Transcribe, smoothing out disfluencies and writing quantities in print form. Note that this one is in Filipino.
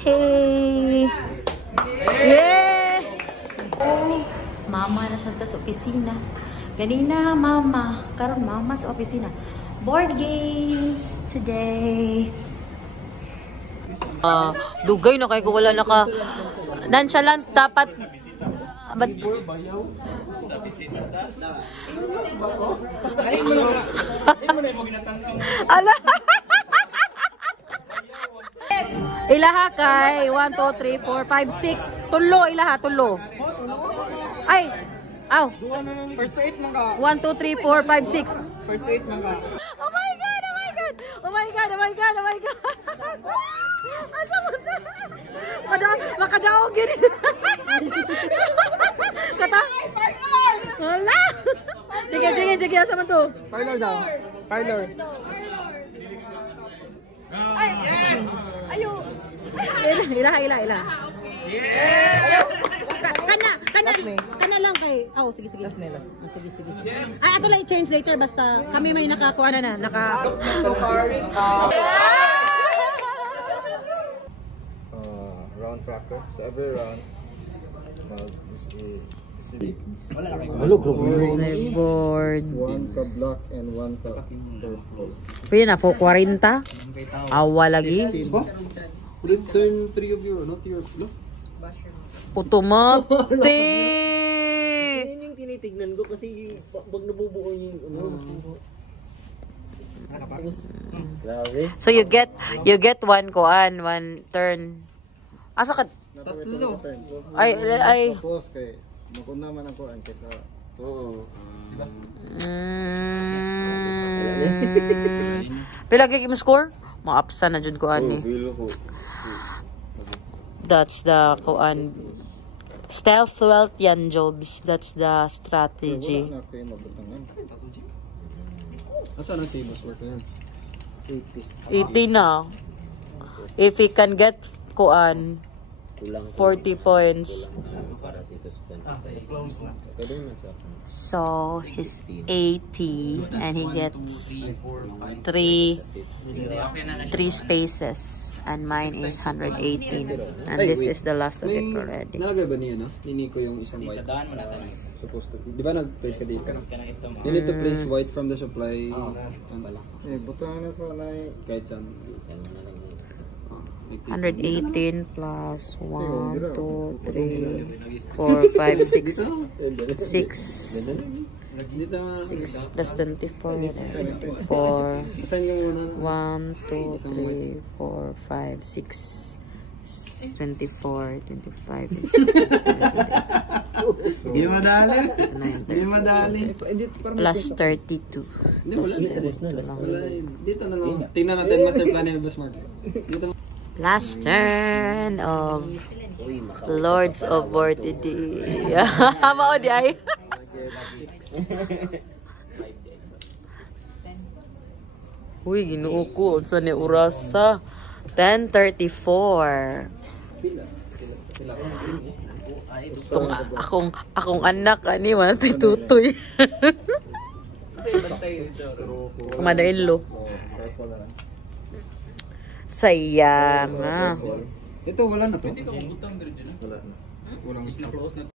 Hey! Yeah! Mama na sa opisina. Ganina, mama. Karon mama sa opisina. Board games today. Dugay na kay ko wala naka nonchalant dapat ala ilaha kay 1 2 3 4 5 6 tulo ilaha tulo ay aw First to 8 man ka. 1 2 3 4 5 6 First to 8 man ka. oh my god oh my god oh my god oh my god oh my god asa mo na makadaog gini kata wala sige asa man to Parlor daw. Parlor. Ay, yes! Ayo! ila Yes! kana lang kay sige Last na. sige ay ato lang i-change later basta kami may nakakuha na Two cards. Round cracker. So every round, this is board one ka black and one ka purple. pwede na po 40 awa lagi Turn 3 of your, not your, no? automatic Yun yung tinitignan ko kasi pag nabubuo yung Grabe. so you get one turn asa ka Tatlo. ay Tapos kay maguna man ang kuan kaysa Oo. pila gyud imong score maapsa na jud ko ani Bilo ko. that's the kuan stealth wealth yan jobs that's the strategy wala na kayo mabutangan. Asa na si boss work na yan? 80. 80 na if he can get kuan Kulang 40 points para dito sa 25. Close na. Pwede mo na siya. so he's 80 and he gets 3 spaces and mine is 118 and this is the last of it already. Nalagay ba niya, no? Ni Nico yung isang white? Supposed to. Di ba nag-place ka dito? You need to place white from the supply. Butangan na sa nay. Kahit saan. 118 plus 1, 2, 3, 4, 5, 6 Dito nga. 6 plus 24 4 Saan yung una? 1, 2, 3, 4, 5, 6 24, 25 Hindi madali. Hindi madali. plus 32 Hindi, wala na. Wala yun. Dito na lang. Tingnan natin master plan ni Boss Mark. Dito. last turn of Lords of Vortity. Mao di ay. Uy, ginoo ko unsa ni orasa? 10:34. Akong anak ani man tutoy. Mother-in-law. Purple na lang. Sayang ah. Ito wala na to. Wala na. Walang na close na